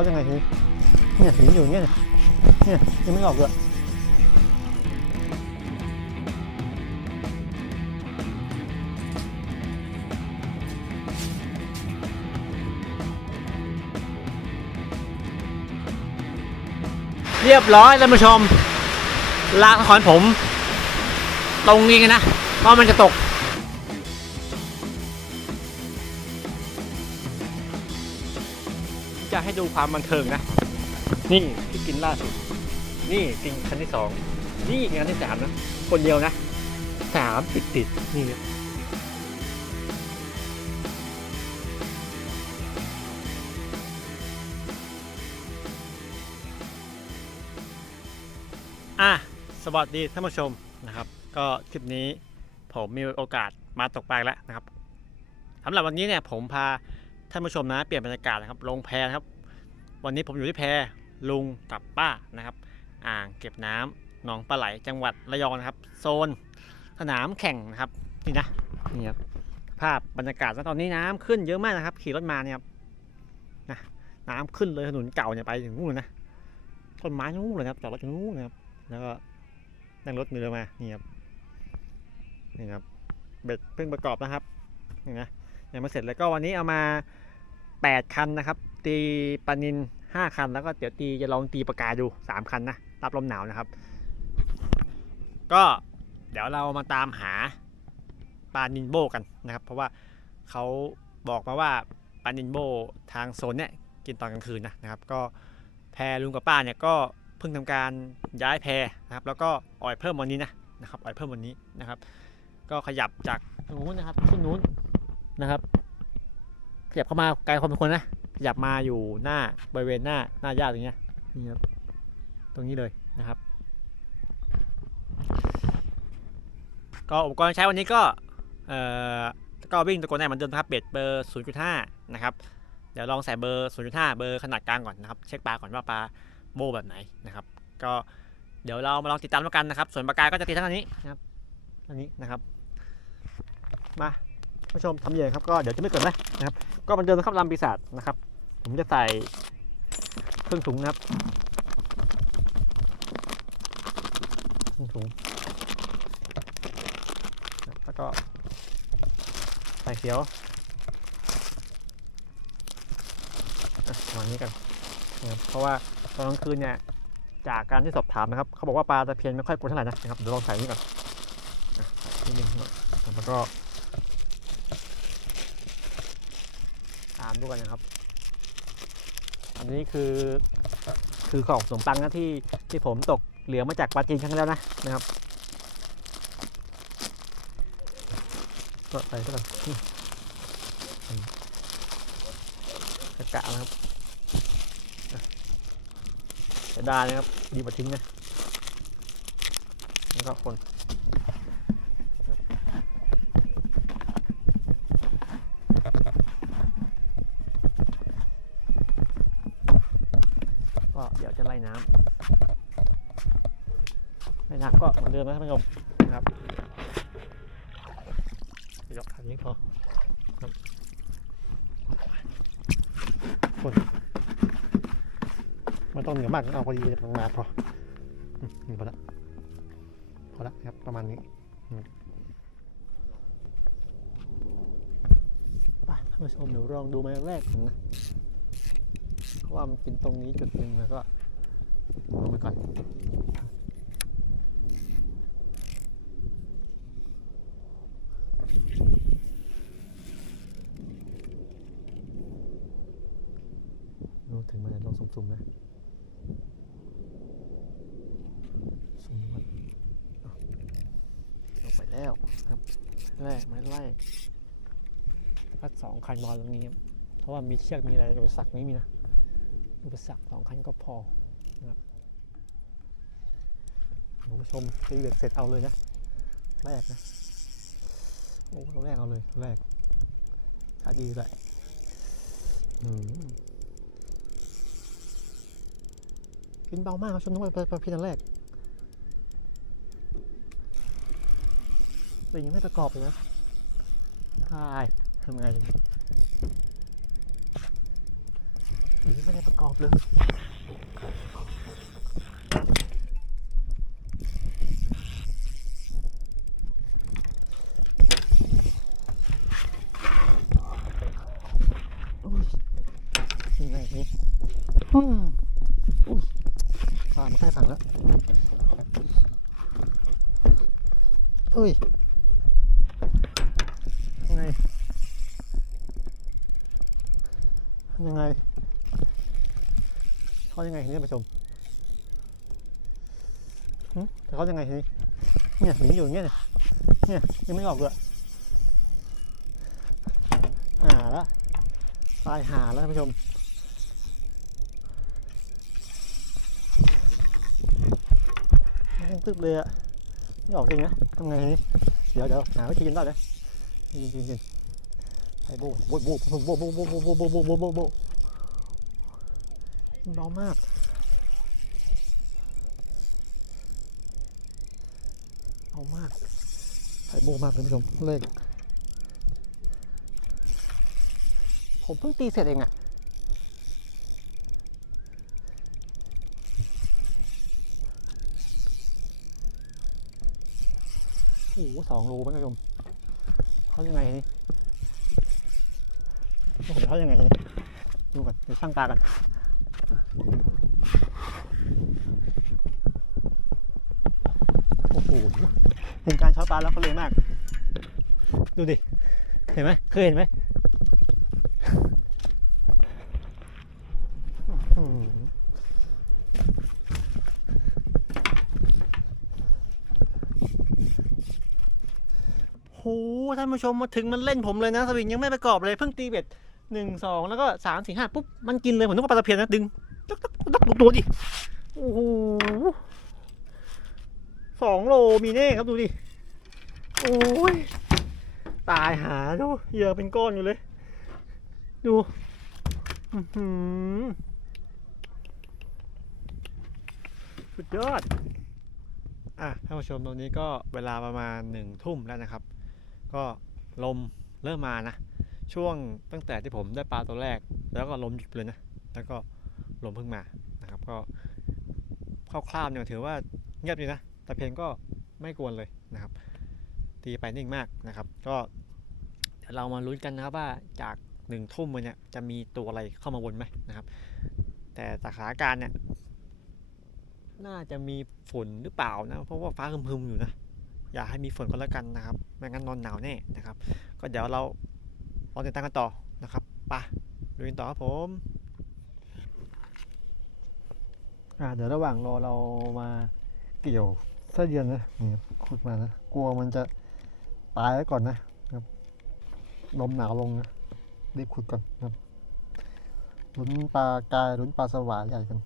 เขายังไงทีนี้เนี่ยหินอยู่เงี้ยเนี่ยเนี่ยยังไม่ออกเลยเรียบร้อยท่านผู้ชมลากนครผม ตรงนี้กันนะเพราะมันจะตก จะให้ดูความบันเทิงนะ นี่ที่กินล่าสุด นี่กินครั้งที่สอง นี่งานที่สามนะ คนเดียวนะสามติดติดนี่ครับอะสวัสดีท่านผู้ชมนะครับ ก็คลิปนี้ผมมีโอกาสมาตกปลาแล้วนะครับสำหรับวันนี้เนี่ยผมพาท่านผู้ชมนะเปลี่ยนบรรยากาศนะครับลงแพนะครับ วันนี้ผมอยู่ที่แพลุงกับป้านะครับ อ่างเก็บน้ำหนองปลาไหลจังหวัดระยองนะครับ โซนสนามแข่งนะครับนี่นะนี่ครับภาพบรรยากาศตอนนี้น้ำขึ้นเยอะมากนะครับ ขี่รถมาเนี่ยครับนะน้ำขึ้นเลยถนนเก่าเนี่ยไปถึงนู่นนะต้นไม้นู่นเลยครับจอดรถนู่นนะครับ แล้วก็นั่งรถเรือมานี่ครับนี่ครับเบ็ดเพิ่งประกอบนะครับนี่นะยังไม่เสร็จเลยก็วันนี้เอามา 8 คันนะครับ ตีปานิน 5 คัน แล้วก็เดี๋ยวตีจะลองตีปากาดู 3 คันนะ รับลมหนาวนะครับ ก็เดี๋ยวเรามาตามหาปานินโบกันนะครับ เพราะว่าเขาบอกมาว่าปานินโบทางโซนเนี้ยกินตอนกลางคืนนะนะครับ ก็แพรลุงกับป้าเนี่ยก็เพิ่งทำการย้ายแพรนะครับ แล้วก็อ่อยเพิ่มวันนี้นะนะครับอ่อยเพิ่มวันนี้นะครับ ก็ขยับจากตรงนู้นนะครับขึ้นนู้นนะครับ ขยับเข้ามาไกลคนเป็นคนนะขยับมาอยู่หน้าบริเวณหน้าหน้าญาติตรงเนี้ยนี่ครับตรงนี้เลยนะครับ ก็อุปกรณ์ใช้วันนี้ก็เอ่อก็วิ่งตะโกนได้เหมือนเดิมนครับเบ็ดเบอร์ 0.5 นะครับ เดี๋ยวลองใส่เบอร์ 0.5 เบอร์ขนาดกลางก่อนนะครับ เช็คปลาก่อนว่าปลาโบแบบไหนนะครับ ก็เดี๋ยวเรามาลองติดตามแล้วกันนะครับ ส่วนปลากายก็จะติดทั้งอันนี้นะครับอันนี้นะครับ มา ผู้ชมทำเหยื่อครับก็เดี๋ยวจะไม่เกิดนะนะครับ ก็มันเดิมนะครับลำปีศาจนะครับ ผมจะใส่เครื่องถุงนะครับเครื่องถุงแล้วก็ใส่เขียวอะวางนี้กันนะครับเพราะว่าตอนกลางคืนเนี่ยจากการที่สอบถามนะครับ เขาบอกว่าปลาตะเพียนไม่ค่อยกลัวเท่าไหร่นะครับเดี๋ยวลองใส่นี่ก่อนอะใส่นิดนึงหน่อยแล้วก็ ตามด้วยนะครับ อันนี้คือคือของสมปังนะที่ที่ผมตกเหลือมาจากปลาจีนครั้งแล้วนะนะครับก็ใส่เข้าไปนี่อืมกระกะนะครับอะเสียดายนะครับ ดีกว่าทิ้งนะแล้วก็คน ก็เดี๋ยวจะไล่น้ำ ไล่น้ำก็เหมือนเดิมนะท่านผู้ชมนะครับยกขานี้พอครับคนมันต้องเหนือมากเอาพอดีจะประมาณพออืมนี่พอละพอละครับประมาณนี้อืมไปท่านผู้ชมเดี๋ยวลองดูไม้แรกกันนะเพราะว่ามันกินตรงนี้จุดหนึ่งแล้วก็ลงไปก่อนดูถึงมันจะลองสุ่มๆนะสุ่มมันเอาลงไปแล้วครับแรกไม้แรกพั ดสองคันบอลตรงนี้เพราะว่ามีเชือกมีอะไรอุปสรรคไม่มีนะ อุปสรรคสองคันก็พอนะครับคุณผู้ชมตีเบ็ดเสร็จเอาเลยนะแรกนะโอ้เราแรกเอาเลยแรกชาดีเลยอืมกินเบามากครับชมน้องไปพี่นันแรกแต่ยังไม่ประกอบเลยนะใช่ำไงดีไม่ได้ประประกอบเลยอุ้ยยังไงนี่อืมอุ้ยปลามาใกล้ฝั่งแล้วอุ้ยยังไง ยังไงเขายังไงทีนี้ท่านผู้ชมหึแต่ เขายังไงทีนี้เนี่ยหนีอยู่อย่างเงี้ยเนี่ยยังไม่ออกเลยหาแล้วตายหาแล้วท่านผู้ชมยังตึ๊บเลยอะไม่ออกจริงนะทำไงทีนี้เดี๋ยวเดี๋ยวหาวิธีกันได้เลยจริงจริงจริงไอ้โบโบโบโบโบโบโบโบโบโบโบโบโบเบามาก เอามากไถ่โบมากเลยผู้ชมเลขผมเพิ่งตีเสร็จเองอะโอ้โหสองโลมั้งผู้ชมเขายังไงนี่โอ้เขายังไงนี่ดูก่อนเดี๋ยวช่างตากันโอ้โห เห็นการช็อตปลาแล้วเขาเลยมาก ดูดิ เห็นไหมเคยเห็นไหมอื้อหือโหท่านผู้ชมมาถึงมันเล่นผมเลยนะสวิงยังไม่ประกอบเลยเพิ่งตีเบ็ดหนึ่งสองแล้วก็สามสี่ห้าปุ๊บ มันกินเลยผมนึกว่าปลาตะเพียนนะ ดึงตักตักตักดูตัวดิ โอ้โห สองโลมีแน่ครับดูดิ โอ้ย ตายหาดูเหยื่อเป็นก้อนอยู่เลย ดูอื้อหือสุดยอด อะท่านผู้ชมตรงนี้ก็เวลาประมาณหนึ่งทุ่มแล้วนะครับ ก็ลมเริ่มมานะ ช่วงตั้งแต่ที่ผมได้ปลาตัวแรก แล้วก็ลมหยุดเลยนะ แล้วก็ลมเพิ่งมานะครับ ก็คร่าวๆเนี่ยถือว่าเงียบดีนะ แต่เพลงก็ไม่กวนเลยนะครับ ตีไปนิ่งมากนะครับ ก็เดี๋ยวเรามาลุ้นกันนะครับว่าจากหนึ่งทุ่มวันเนี้ยจะมีตัวอะไรเข้ามาวนไหมนะครับ แต่จากสถานการณ์เนี่ยน่าจะมีฝนหรือเปล่านะ เพราะว่าฟ้าคึมๆอยู่นะ อย่าให้มีฝนก็แล้วกันนะครับ ไม่งั้นนอนหนาวแน่นะครับ ก็เดี๋ยวเราลองติดตามกันต่อนะครับไปลุยกันต่อครับผมอ่าเดี๋ยวระหว่างรอเรามาเกี่ยว ไส้เดือนนะนี่ขุดมานะกลัวมันจะตายไว้ก่อนนะครับลมหนาวลงนะรีบขุดก่อนนะครับลุ้นปลากายลุ้นปลาสวายใหญ่กัน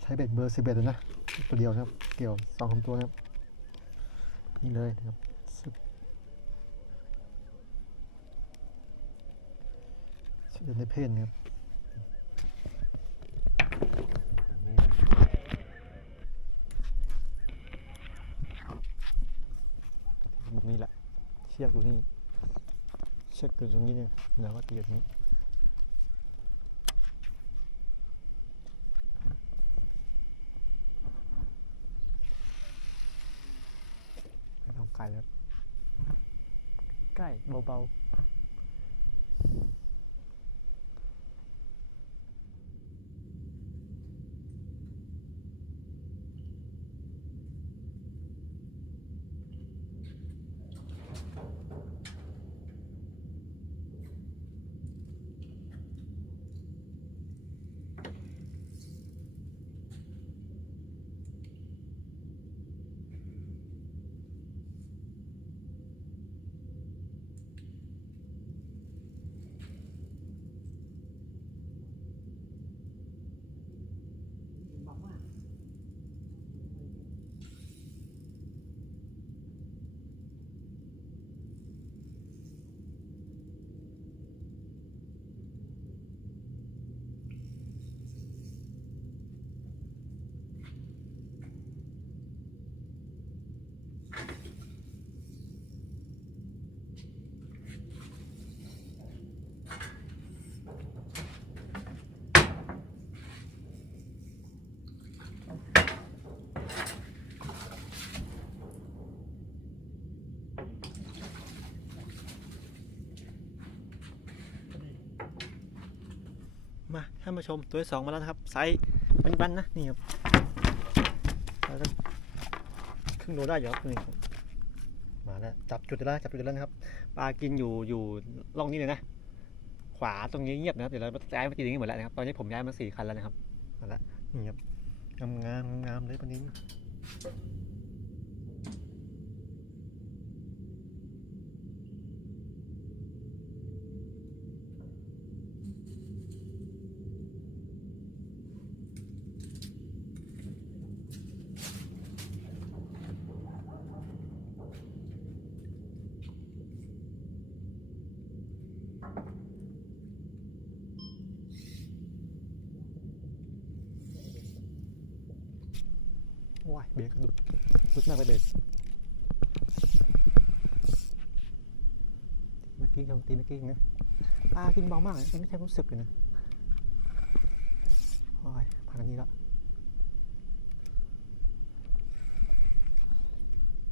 ใช้เบ็ดเบอร์สิบเอ็ดเลยนะตัวเดียวนะครับ เกี่ยวสองตัวนะครับนี่เลยนะครับสุดสุดเด่นในเพศนะครับมุมนี้แหละ เชือกอยู่นี่เชือกอยู่ตรงนี้เนี่ยแล้วก็ตีอยู่ตรงนี้ไม่ต้องไกลแล้วใกล้เบา ท่านผู้ชมตัวที่สองมาแล้วนะครับไซส์บันๆนะนี่ครับแล้วก็ครึ่งโลได้อยู่ครับนี่มาแล้วจับจุดแล้วจับจุดแล้วนะครับปลากินอยู่อยู่ร่องนี้เลยนะ ขวาตรงนี้เงียบนะครับเดี๋ยวเราย้ายมาตีตรงนี้หมดแล้วนะครับตอนนี้ผมย้ายมาสี่คันแล้วนะครับมาแล้วนี่ครับงามงามงามเลยปลานี้ ว้ายเบรกดุดดุดมากเลยเบรกเมื่อกี้ครับตีเมื่อกี้นะปลากินเบามากเลยไม่ใช่รู้สึกเลยนะโอ้ยผ่านอันนี้แล้ว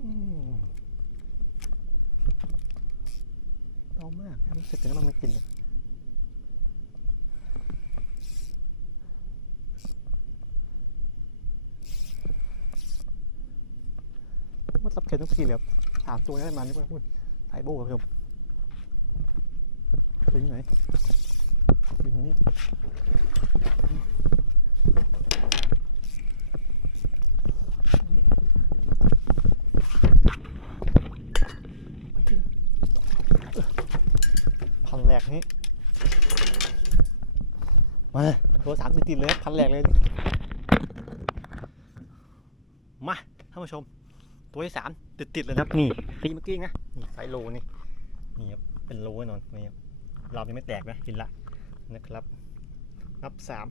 อืมเบามากไม่รู้สึกเลยว่ามันกินเลย ว่าตับ เข็นต้องกี่แบบสามตัวได้มานี่ว่พูดไซโบครับผมตัวนี้ไหนดึงมานี่นี่พันแหลกนี้มาตัวสามติดๆเลยพันแหลกเลย มาท่านผู้ชม ตัวที่สามติดติดๆเลยนะครับนี่ตีเมื่อกี้นะนี่ไซส์โลนี่นี่ครับเป็นโลแน่นอนนี่ครับเรายังไม่แตกนะกินละนะครับ นับสาม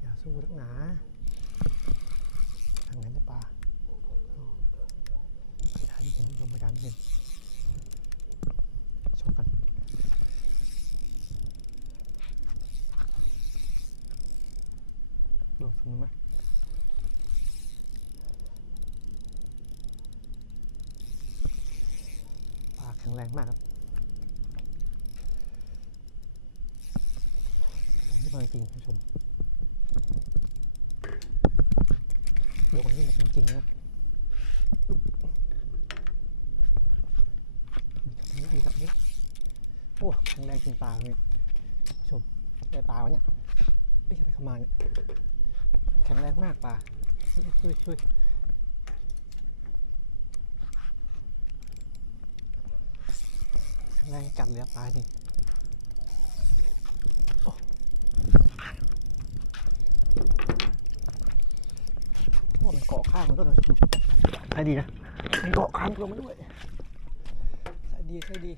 อย่าสู้นักหนาทางนั้นจะปลาอ๋อไม่ได้ไม่เห็นท่านผู้ชมไม่ได้ไม่เห็นชมกัน โดนฟันไหมปลาแข็งแรงมากครับนี่มาจริงท่านผู้ชมเดี๋ยววันนี้มันจริงๆนะมีแบนี้มีแบบนี้โอ้แข็งแรงจริงปลาเลยผู้ชมได้ปลาวะเนี่ยไม่ใช่ไปขมาเนี่ย ข็งแรงมากปลาช่วยช่วยช่วยแข็งแรงจัดเลยอะปลานี่โอ้โอ้มันเกาะข้างมันต้นเลยใช่ดีนะมันเกาะข้างตัวมันด้วยใช่ดีใช่ดี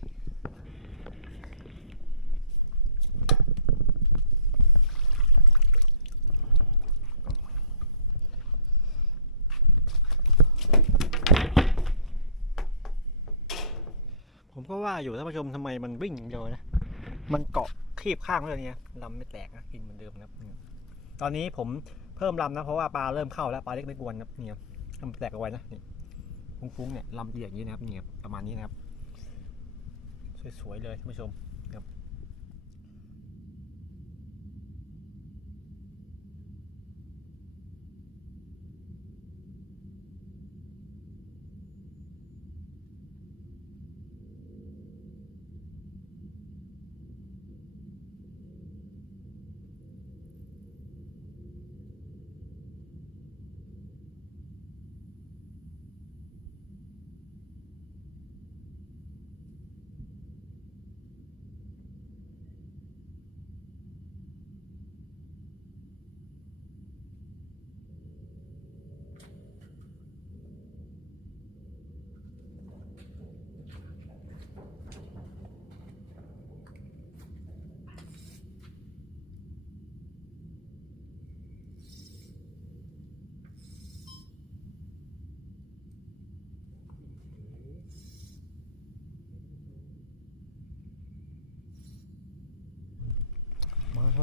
ผมก็ว่า อยู่ท่านผู้ชมทำไมมันวิ่งอย่างเดียวนะ มันเกาะคีบข้างไว้เลยเนี่ยลำไม่แตกนะกินเหมือนเดิมนะครับตอนนี้ผมเพิ่มลำนะเพราะว่าปลาเริ่มเข้าแล้วปลาเล็กไม่กวนครับเนี่ยลำแตกเอาไว้นะนี่ฟุ้งๆเนี่ยลำจะอย่างนี้นะครับเนี่ยประมาณนี้นะครับ สวยๆเลยท่านผู้ชม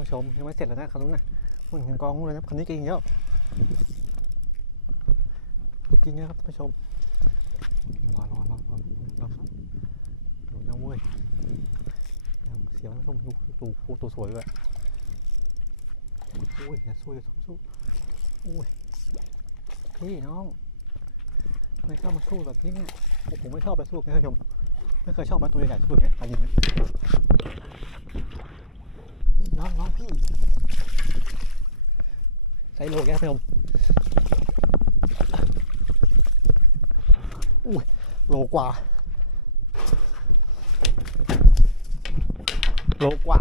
ผู้ชมยังไม่เสร็จแล้วนะครับนู้นนะมันถึงกองเลยนะคันนี้กินเยอะกินเยอะครับท่านผู้ชมร้อนร้อนร้อนร้อนร้อนดูน้ำเว้ยยังเสียงท่านผู้ชมดูดูฟูตัวสวยด้วยอุ้ยอย่าสู้อย่าสู้สู้อุ้ยพี่น้องไม่ชอบมาสู้แบบนี้เนี่ยผมไม่ชอบไปสู้นะท่านผู้ชมไม่เคยชอบมาตัวใหญ่สู้แบบนี้อะไรอย่างเงี้ย ใช้โลแกนะครับมอุ้ยโลกว่า โลกว่า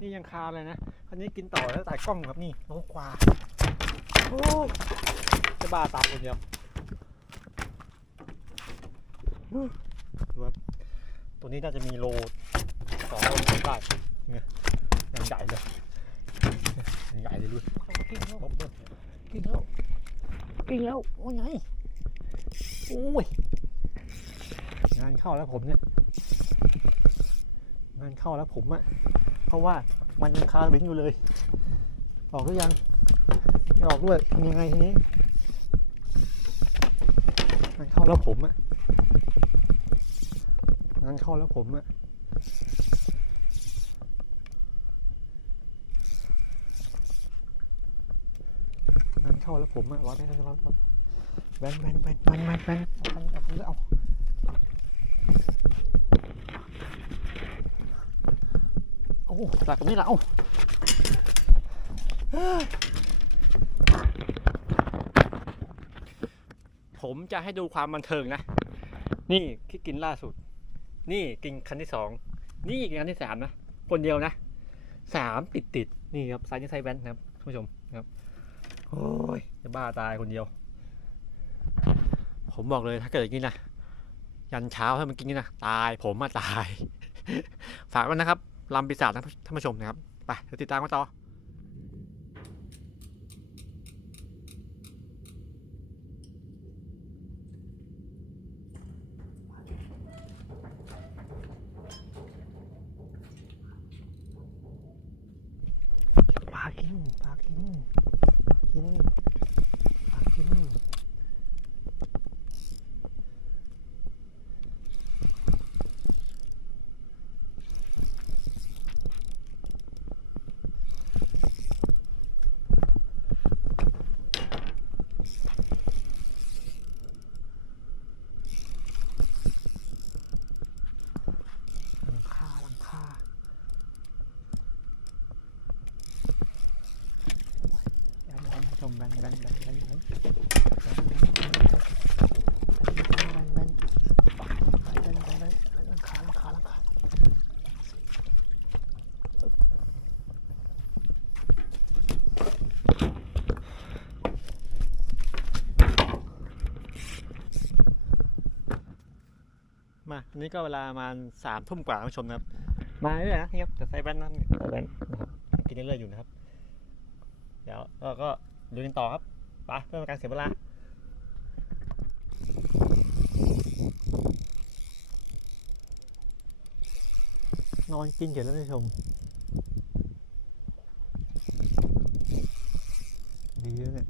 นี่ยังคาเลยนะอันนี้กินต่อแล้วถ่ายกล้องครับนี่โลกว่าโอ้จะบ้าตาคนเดียวดูครับตัวนี้น่าจะมีโลสองโลได้เนี่ย ใหญ่เลยใหญ่เลยด้วยกินแล้วกินแล้วกินแล้วโอ้ยไงโอ้ยงานเข้าแล้วผมเนี่ย งานเข้าแล้วผมอะเพราะว่ามันยังคาบิงอยู่เลย ออกหรือยังไม่ออกด้วยยังไงทีนี้งานเข้าแล้วผมอะงานเข้าแล้วผมอะาแล้วผมอะร้อยแปดสิบร้อยแบนแบนแบนแบนแบนแบนเอาคันเอาโอ้หลักนี่ละเอ้าผมจะให้ดูความบันเทิงนะ นี่ที่กินล่าสุด นี่กินคันที่สอง นี่กินคันที่สามนะ คนเดียวนะสามติดติดนี่ครับไซส์นี้ไซส์แว่นนะครับท่านผู้ชมนะครับ โอ้ยจะบ้าตายคนเดียว ผมบอกเลยถ้าเกิดอย่างนี้นะยันเช้าถ้ามันกินนี่นะตายผมมาตาย ฝากไว้นะครับลำปีศาจท่านผู้ชมนะครับ ไปติดตามกันต่อ มแบนแบนแบนแบนแบนมานี่ก็เวลาประมาณสามทุ่มกว่าผู้ชมนะครับ มาเรื่อยนะครับแต่ใส่แบนนั่นใส่แว่นกักินเรื่อยๆอยู่นะครับ เดี๋ยวก็ ดูกันต่อครับไปเพื่อเป็นการเสียเวลานอนกินเดี๋ยวแล้วท่านผู้ชม ดีแล้วเนี่ย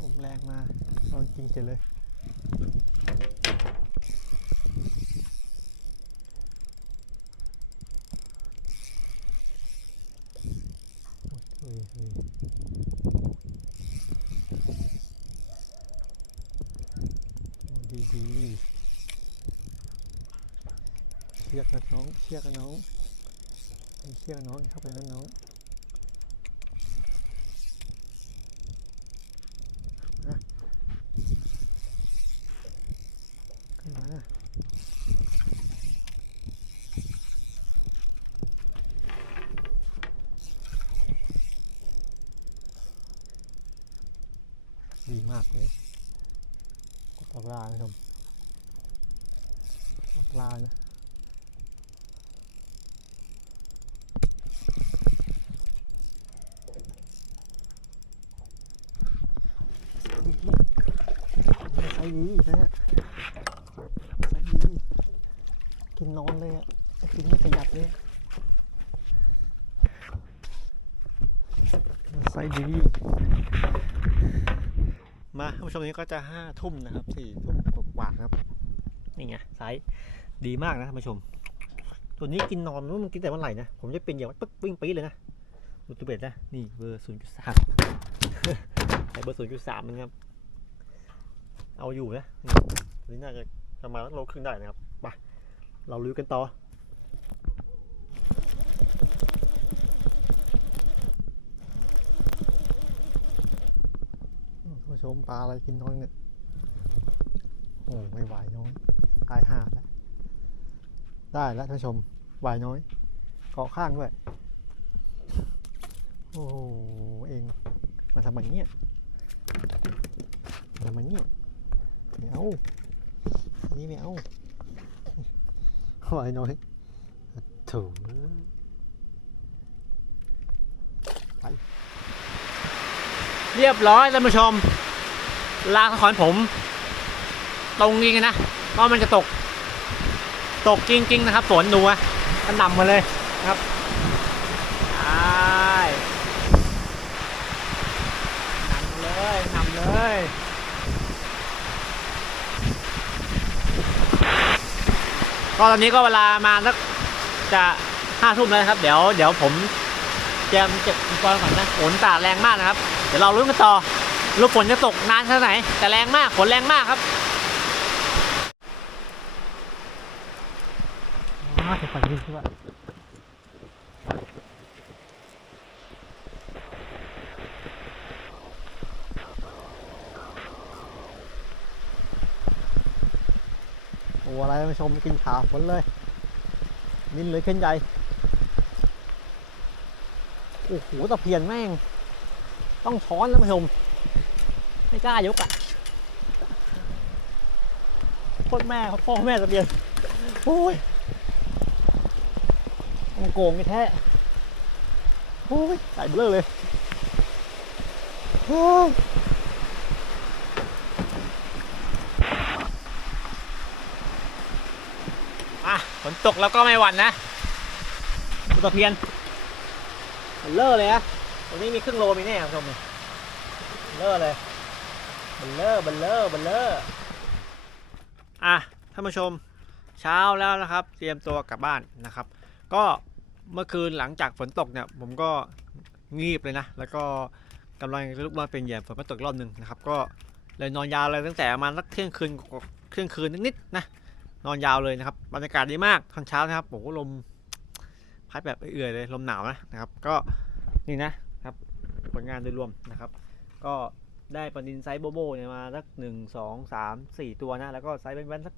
ลมแรงมานอนกินเฉยเลย เฮ้ยเฮ้ยโอ้ ดีดีเชือกนะน้องเชือกนะน้องมีเชือกนะน้องเข้าไปนะน้องขึ้นมาดีมากเลย ออกล่านะชมออปลาเนี่ยใส่ยีนะฮะใส่ยีกินนอนเลยอะกินไม่ขยับเลยใส่ยี ผู้ชมนี้ก็จะห้าทุ่มนะครับสี่ทุ่มกว่าครับ นี่ไงไซส์ดีมากนะท่านผู้ชม ตัวนี้กินนอนนู้มันกินแต่วันไหร่นะ ผมจะเป็นอย่างปึ๊กปิ้งปี๊ดเลยนะดูตัวเบ็ดนะ นี่เบอร์ศูนย์จุดสามใส่เบอร์ศูนย์จุดสามนะครับ เอาอยู่นะนี่ตัวนี้น่าจะประมาณโลครึ่งได้นะครับ ไป เราลุยกันต่อ อืมท่านผู้ ชมปลาอะไรกินน้อยเนี่ยโอ้ไม่ไหวน้อยตายห่าแล้วได้แล้วท่านผู้ชมไหวน้อยเกาะข้างด้วยโอ้โหเองมาทำไมเนี่ยมาทำไมเนี่ยไม่เอานนี้ไม่เอาไหวน้อยถูไปเรียบร้อยท่านผู้ชม ลางสะขอนผม ตรงนี้นะว่ามันจะตก ตกจริง ๆ นะครับฝนดูอะก็นำมาเลยครับใช่นำเลยนำเลยก็ตอนนี้ก็เวลามาสักจะห้าทุ่มแล้วนะครับ เดี๋ยวเดี๋ยวผมเตรียมเก็บอุปกรณ์ก่อนนะฝนตาแรงมากนะครับ เดี๋ยวเราลุ้นกันต่อ ลูกฝนจะตกนานแค่ไหน แต่แรงมากฝนแรงมากครับว้าจะฝันดีใช่ปะโอ้อะไรมาชมกินขาฝนเลย นินเลยขึ้นใหญ่โอ้โหตะเพียนแม่ง ต้องช้อนแล้วผู้ชม ไม่กล้ายกอะโคตรแม่พ่อแม่ตะเบียนโอ้ยมันโกงไอแท้โอ้ยใส่เบลอเลยโอ้ยอะฝนตกแล้วก็ไม่หวั่นนะดูตะเพียนเลอะเลยนะตรงนี้มีครึ่งโลมีแน่คุณผู้ชมนี่เลอเลย บันเลอร์บันเลอร์บันเลอร์อะท่านผู้ชมเช้าแล้วนะครับ เตรียมตัวกลับบ้านนะครับ ก็เมื่อคืนหลังจากฝนตกเนี่ยผมก็งีบเลยนะ แล้วก็กำลังลุกมาเป็นเหยียบฝนมาตกรอบหนึ่งนะครับ ก็เลยนอนยาวเลยตั้งแต่ประมาณสักเที่ยงคืนเที่ยงคืนนิดๆนะนอนยาวเลยนะครับบรรยากาศดีมากตอนเช้านะครับโอ้โหลมพัดแบบเอื่อยเลยลมหนาวนะนะครับ ก็นี่นะครับผลงานโดยรวมนะครับ ก็ ได้ปลานินไซส์โบโบเนี่ยมาสักหนึ่งสองสามสี่ตัวนะ แล้วก็ไซส์แว่นสัก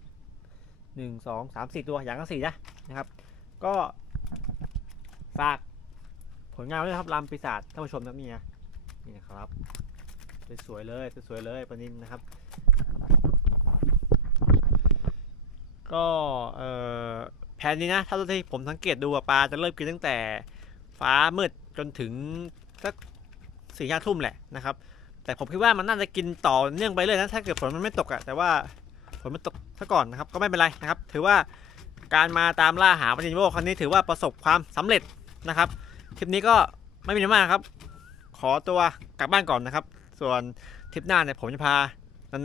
หนึ่งสองสามสี่ตัวอย่างละสี่นะนะครับ ก็ฝากผลงานด้วยครับลำปีศาจท่านผู้ชมนะนี่นะนี่นะครับสวยๆเลยสวยๆเลยปลานินนะครับ ก็เอ่อแผนนี้นะถ้าที่ผมสังเกตดูปลาจะเริ่มกินตั้งแต่ฟ้ามืดจนถึงสักสี่ห้าทุ่มแหละนะครับ แต่ผมคิดว่ามันน่าจะกินต่อเนื่องไปเลยนะถ้าเกิดฝนมันไม่ตกอะแต่ว่าฝนมันตกซะก่อนนะครับก็ไม่เป็นไรนะครับ ถือว่าการมาตามล่าหาปลาจินโบครั้งนี้ถือว่าประสบความสำเร็จนะครับทริปนี้ก็ไม่มีอะไรมากครับ ขอตัวกลับบ้านก่อนนะครับ ส่วนทริปหน้าเนี่ยผมจะพา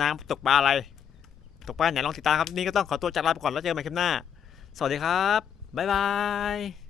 นางตกปลาอะไรตกปลาไหนลองติดตามครับนี่ก็ต้องขอตัวจากลาไปก่อนแล้วเจอกันใหม่คลิปหน้า สวัสดีครับบ๊ายบาย